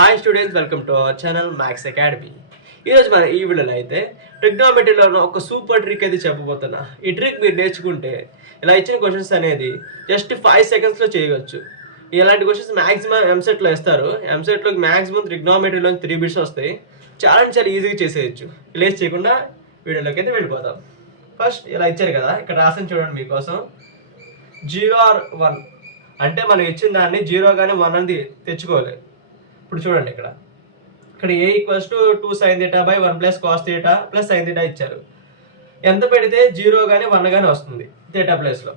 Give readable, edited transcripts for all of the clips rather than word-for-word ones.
Hi students, welcome to our channel maths academy. ఈరోజు మన ఈ వీడియోలో అయితే ట్రిగ్నోమెట్రీలో ఒక సూపర్ ట్రిక్ అయితే చెప్పబోతున్నా. ఈ ట్రిక్ మీరు నేర్చుకుంటే ఇలా ఇచ్చిన క్వశ్చన్స్ అనేది జస్ట్ 5 సెకండ్స్లో చేయవచ్చు. ఇలాంటి క్వశ్చన్స్ మ్యాక్సిమం ఎంసెట్లో ఇస్తారు. ఎంసెట్లోకి మ్యాక్సిమం ట్రిగ్నోమెట్రీలో 3 బిట్స్ వస్తాయి. చాలా ఈజీగా చేసేయచ్చు. లేట్ చేయకుండా వీడియోలోకి అయితే వెళ్ళిపోతాం. ఫస్ట్ ఇలా ఇచ్చారు కదా, ఇక్కడ రాసిన చూడండి మీకోసం 0 or 1 అంటే మనం ఇచ్చిన దాన్ని 0 కానీ 1 అని తెచ్చుకోవాలి. ఇప్పుడు చూడండి ఇక్కడ a equals to 2 sin θ by 1 plus cos θ plus sin θ ఇచ్చారు. ఎంత పెడితే 0 కానీ 1 కానీ వస్తుంది థీటా ప్లేస్లో.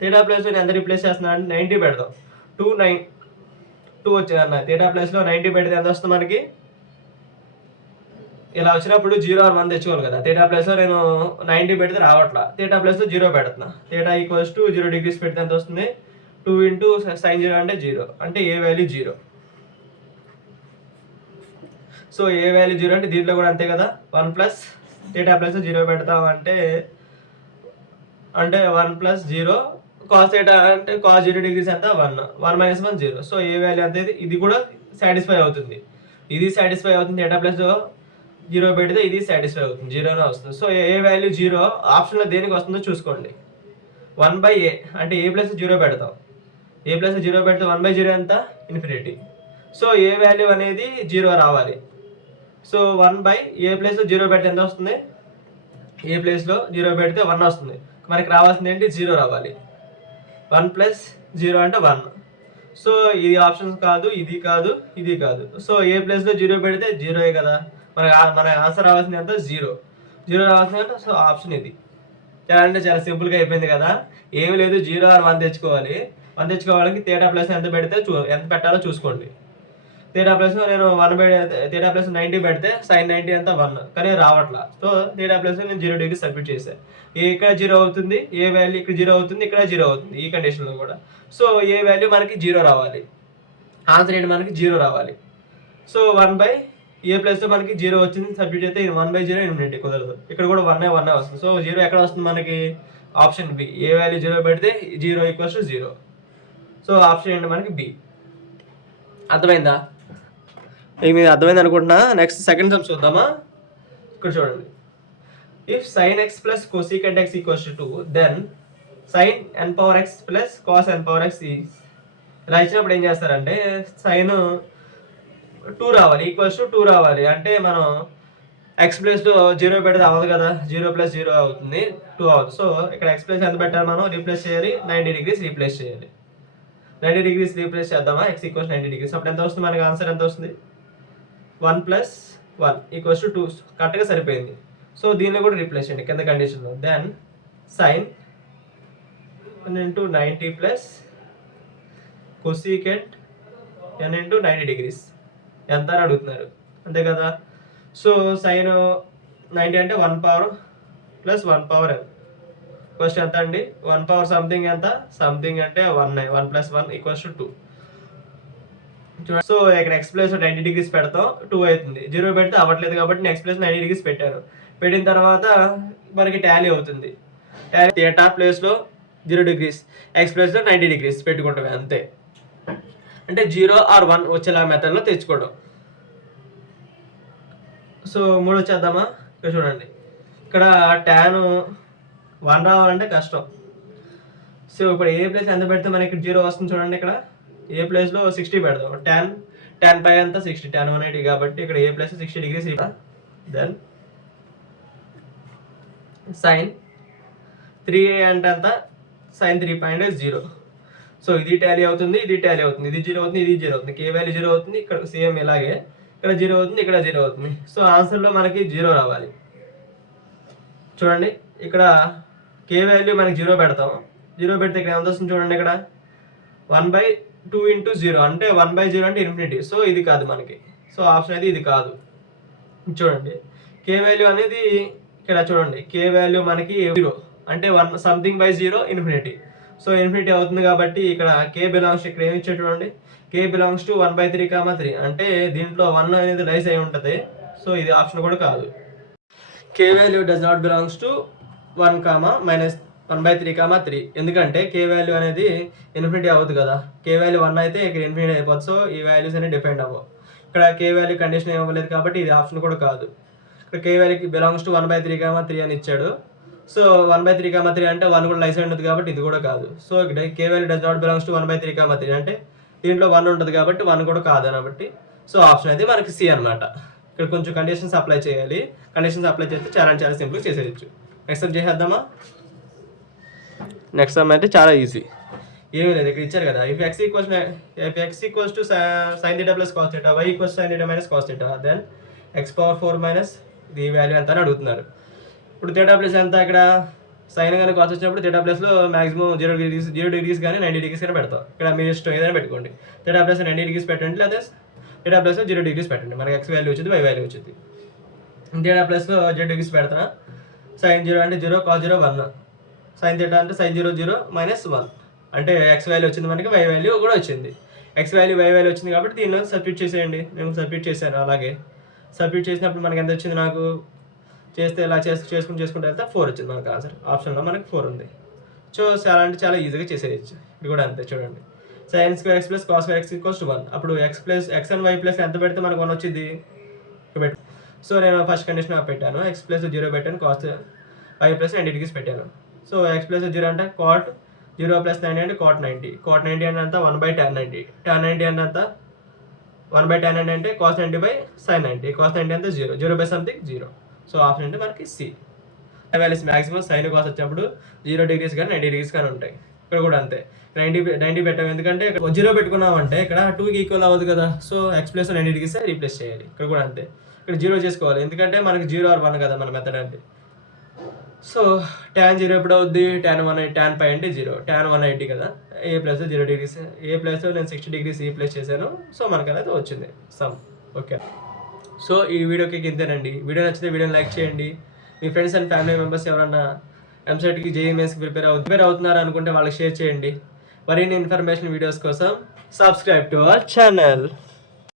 థీటా ప్లేస్లో ఎంత రీప్లేస్ చేస్తున్నా అంటే 90 పెడదాం. 2 వచ్చింది అన్న. థీటా ప్లేస్లో 90 పెడితే ఎంత వస్తుంది మనకి? ఇలా వచ్చినప్పుడు 0 or 1 తెచ్చుకోవాలి కదా. థీటా ప్లేస్లో నేను 90 పెడితే రావట్లా. థీటా ప్లేస్లో 0 పెడుతున్నా. థీటా ఈక్వల్స్ టు 0 degrees పెడితే ఎంత వస్తుంది? 2 into sin 0 అంటే 0 అంటే ఏ వాల్యూ 0. సో ఏ వాల్యూ 0 అంటే దీంట్లో కూడా అంతే కదా. 1 ప్లస్ థీటా ప్లస్ 0 పెడతాం అంటే 1 ప్లస్ 0 కాస్ థీటా అంటే కాస్ 0 degrees ఎంత 1 మైనస్ 1 0. సో ఏ వాల్యూ అంతే, ఇది కూడా సాటిస్ఫై అవుతుంది. ఇది సాటిస్ఫై అవుతుంది. థీటా ప్లస్ 0 పెడితే ఇది సాటిస్ఫై అవుతుంది, 0నే వస్తుంది. సో ఏ వాల్యూ 0 ఆప్షన్లో దేనికి వస్తుందో చూసుకోండి. 1/a అంటే a ప్లస్ 0 పెడతాం. a ప్లస్ 0 పెడితే 1/0 ఎంత? ఇన్ఫినిటీ. సో ఏ వాల్యూ అనేది 0 రావాలి. సో 1/a ప్లేస్లో 0 పెడితే ఎంత వస్తుంది? ఏ ప్లేస్లో 0 పెడితే 1 వస్తుంది. మనకి రావాల్సింది ఏంటి? 0 రావాలి. 1 ప్లస్ 0 అంటే 1. సో ఇది ఆప్షన్స్ కాదు, ఇది కాదు, ఇది కాదు. సో ఏ ప్లేస్లో 0 పెడితే 0 కదా. మన ఆన్సర్ రావాల్సింది ఎంత? 0 రావాల్సింది అంటే సో ఆప్షన్ ఇది. చాలా సింపుల్గా అయిపోయింది కదా. ఏమి లేదు, 0 or 1 తెచ్చుకోవాలి. 1 తెచ్చుకోవడానికి థీటా ప్లస్ ఎంత పెడితే ఎంత పెట్టాలో చూసుకోండి. థీటా ప్లస్లో నేను 1 థీటా ప్లస్ 90 పెడితే sin 90 ఎంత 1, కానీ రావట్లా. సో థీటా ప్లస్లో నేను 0 డిగ్రీ సబ్మిట్ చేశాను. ఇక్కడ 0 అవుతుంది, ఏ వాల్యూ ఇక్కడ 0 అవుతుంది, ఇక్కడ 0 అవుతుంది ఈ కండిషన్లో కూడా. సో ఏ వాల్యూ మనకి 0 రావాలి. ఆన్సర్ ఏంటి? మనకి 0 రావాలి. సో 1/a ప్లస్లో మనకి 0 వచ్చింది, సబ్మిట్ చేస్తే 1/0 ఇన్ఫినిటీ కుదరదు. ఇక్కడ కూడా 1 వస్తుంది. సో 0 ఎక్కడ వస్తుంది మనకి? Option B. ఏ వాల్యూ 0 పెడితే 0 ఈక్వల్స్ టు 0. సో ఆప్షన్ ఏంటి మనకి? బి. అర్థమైందా? మీకు అర్థమైంది అనుకుంటున్నా. నెక్స్ట్ సెకండ్ సమ్ చూద్దామా. ఇక్కడ చూడండి, if sin x plus cosecant x equals to 2 then sin n power x plus cos n power x is. ఇలా ఇచ్చినప్పుడు ఏం చేస్తారంటే sin 2 రావాలి, ఈక్వల్స్ టు 2 రావాలి. అంటే మనం x ప్లేస్లో 0 పెడితే అవ్వదు కదా. 0 ప్లస్ 0 అవుతుంది, 2 అవుతుంది. సో ఇక్కడ x ప్లేస్ ఎంత పెట్టాలి? మనం రీప్లేస్ చేయాలి. 90 degrees రీప్లేస్ చేయాలి. 90 degrees రీప్లేస్ చేద్దామా? x equals 90 degrees. అప్పుడు ఎంత వస్తుంది మనకి? ఆన్సర్ ఎంత వస్తుంది? 1 ప్లస్ 1 ఈక్వల్స్ టు 2. కరెక్ట్గా సరిపోయింది. సో దీనిలో కూడా రీప్లేస్ చేయండి కింద కండిషన్లో. Then sin n 90 plus cosecant n 90 degrees ఎంత అని అడుగుతున్నారు, అంతే కదా. సో sin 90 అంటే 1 power plus 1 power n. Question ఎంత అండి? 1 పవర్ సంథింగ్ ఎంత? సంథింగ్ అంటే 1 ప్లస్ 1 ఈక్వల్స్ టు 2. సో ఇక్కడ x ప్లేస్ 90 degrees పెడతాం, 2 అవుతుంది. 0 పెడితే అవ్వట్లేదు కాబట్టి నేను x ప్లేస్ 90 degrees పెట్టాను. పెట్టిన తర్వాత మనకి టాలీ అవుతుంది. థీటా ప్లేస్లో 0 degrees, x ప్లేస్లో 90 degrees పెట్టుకుంటాం అంతే. అంటే 0 or 1 వచ్చేలా మెథడ్లో తెచ్చుకోవడం. సో 3 వచ్చేద్దామా. ఇక్కడ చూడండి, ఇక్కడ tan 1 రావాలంటే కష్టం. సో ఇప్పుడు ఏ ప్లేస్ ఎంత పెడితే మనకి 0 వస్తుంది చూడండి. ఇక్కడ ఏ ప్లేస్లో 60 పెడదాం. tan పై అంతా 60, tan 180 కాబట్టి ఇక్కడ A place 60 degrees. Then sin 3a అంటే అంత sin 3.0. సో ఇది టాలీ అవుతుంది, ఇది టాలీ అవుతుంది, ఇది 0 అవుతుంది, ఇది 0 అవుతుంది. ఏ వాల్యూ 0 అవుతుంది, ఇక్కడ సేమ్ ఇలాగే ఇక్కడ 0 అవుతుంది, ఇక్కడ 0 అవుతుంది. సో ఆన్సర్లో మనకి 0 రావాలి. చూడండి, ఇక్కడ k వాల్యూ మనకి 0 పెడతాం. 0 పెడితే ఇక్కడ ఎంత వస్తుంది చూడండి. ఇక్కడ 1/2 into 0 అంటే 1/0 అంటే ఇన్ఫినిటీ. సో ఇది కాదు మనకి. సో ఆప్షన్ అయితే ఇది కాదు. చూడండి, k వాల్యూ అనేది ఇక్కడ చూడండి, k వాల్యూ మనకి 0 అంటే 1 something by 0 infinity. So infinity అవుతుంది కాబట్టి ఇక్కడ k బిలాంగ్స్ ఇక్కడ ఏమి ఇచ్చే చూడండి, k బిలాంగ్స్ టు 1/3, అంటే దీంట్లో 1 అనేది రైస్ అయి ఉంటుంది. సో ఇది ఆప్షన్ కూడా కాదు. k value does not belongs to 1, 1/3, ఎందుకంటే కే వాల్యూ అనేది ఇన్ఫినిటీ అవ్వదు కదా. కే వాల్యూ 1 అయితే ఇక్కడ ఇన్ఫినిటీ అయిపోతుంది. సో ఈ వాల్యూస్ అనేవి డిపెండ్ అవ్వవు. ఇక్కడ కే వాల్యూ కండిషన్ ఇవ్వలేదు కాబట్టి ఇది ఆప్షన్ కూడా కాదు. ఇక్కడ కే వాల్యూకి బిలాంగ్స్ టు 1/3, అని ఇచ్చాడు. సో 1/3, అంటే 1 కూడా లైసెన్స్ ఉంటుంది కాబట్టి ఇది కూడా కాదు. సో ఇక్కడ K value does not belongs to 1/3, అంటే దీంట్లో 1 ఉంటుంది కాబట్టి 1 కూడా కాదు కాబట్టి సో ఆప్షన్ అయితే మనకి సి అనమాట. ఇక్కడ కొంచెం కండిషన్స్ అప్లై చేయాలి. కండిషన్స్ అప్లై చేస్తే చాలా సింపుల్ చేసేయచ్చు. నెక్స్ట్ సమ్ చేసేద్దామా? నెక్స్ట్ సమ్ అయితే చాలా ఈజీ, ఏమీ లేదు. ఇక్కడ ఇచ్చారు కదా, if X equals to sine theta plus cos theta, Y equals sine theta minus cos theta, then x⁴ minus ఇది వాల్యూ ఎంత అని అడుగుతున్నారు. ఇప్పుడు థీటా ప్లస్ ఎంత, ఇక్కడ సైన్ కానీ కాస్ వచ్చినప్పుడు థీటా ప్లస్లో మాక్సిమం 0 డిగ్రీస్ కానీ 90 డిగ్రీస్ కానీ పెడతాం. ఇక్కడ మీ ఇష్టం ఏదైనా పెట్టుకోండి. థీటా ప్లస్ 90 డిగ్రీస్ పెట్టండి, లేదా థీటా ప్లస్లో 0 డిగ్రీస్ పెట్టండి. మనకి ఎక్స్ వాల్యూ వచ్చింది, వై వాల్యూ వచ్చింది. థీటా ప్లస్లో 0 డిగ్రీస్ పెడతా. సైన్ 0 అంటే 0, కాస్ 0 1, సైన్ థీటా అంటే సైన్ 0 మైనస్ 1, అంటే ఎక్స్ వాల్యూ వచ్చింది, మనకి వై వాల్యూ కూడా వచ్చింది. ఎక్స్ వాల్యూ వై వాల్యూ వచ్చింది కాబట్టి దీనిలో సబ్స్టిట్యూట్ చేసేయండి. నేను సబ్స్టిట్యూట్ చేశాను. అలాగే సబ్స్టిట్యూట్ చేసినప్పుడు మనకి ఎంత వచ్చింది, నాకు చేస్తే ఇలా చేసుకుంటూ వెళ్తే 4 వచ్చింది మనకు ఆన్సర్. ఆప్షన్లో మనకి 4 ఉంది. సో చాలా ఈజీగా చేసేయచ్చు. ఇది కూడా అంతే. చూడండి, sine square X plus cos square X equals to 1, అప్పుడు ఎక్స్ అండ్ వై ప్లస్ ఎంత పెడితే మనకు 1 వచ్చింది. సో నేను ఫస్ట్ కండిషన్ పెట్టాను, ఎక్స్ ప్లస్ 0 పెట్టాను, కాస్ వై ప్లస్ 90 డిగ్రీస్ పెట్టాను. సో ఎక్స్ ప్లస్ 0 అంటే కాట్ 0 ప్లస్ 90 అంటే కాట్ 90, కాట్ 90 అంటే అంతా 1/tan 90, tan 90 అంటే అంతా 1/tan 90 అంటే కాస్ 90 sin 90, కాస్ 90 అంటే 0 బై సంథింగ్ 0. సో ఆప్షన్ అంటే మనకి C. Values maximum sine cos వచ్చినప్పుడు 0 డిగ్రీస్ కానీ 90 డిగ్రీస్ కానీ ఉంటాయి. ఇక్కడ కూడా అంతే, 90 పెట్టాం, ఎందుకంటే 0 పెట్టుకున్నామంటే ఇక్కడ 2కి ఈక్వల్ అవ్వదు కదా. So X plus 90 degrees replace చేయాలి. ఇక్కడ కూడా అంతే, ఇక్కడ 0 చేసుకోవాలి, ఎందుకంటే మనకి 0 or 1 కదా మన మెథడ్ అంటే. సో tan 0 ఎప్పుడు అవుద్ది, tan π అంటే 0, tan 180 కదా. ఏ ప్లస్ 0 డిగ్రీస్, ఏ ప్లస్ నేను 60 డిగ్రీస్ రీప్లేస్ చేశాను. సో మనకనేది వచ్చింది సమ్. ఓకే, సో ఈ వీడియోకి ఇంతేనండి. వీడియో నచ్చితే వీడియోని లైక్ చేయండి. మీ ఫ్రెండ్స్ అండ్ ఫ్యామిలీ మెంబర్స్ ఎవరన్నా ఎంసెట్కి జేఈఈ మెయిన్స్కి ప్రిపేర్ అవుతున్నారు అనుకుంటే వాళ్ళకి షేర్ చేయండి. మరిన్ని ఇన్ఫర్మేషన్ వీడియోస్ కోసం సబ్స్క్రైబ్ టు అవర్ ఛానల్.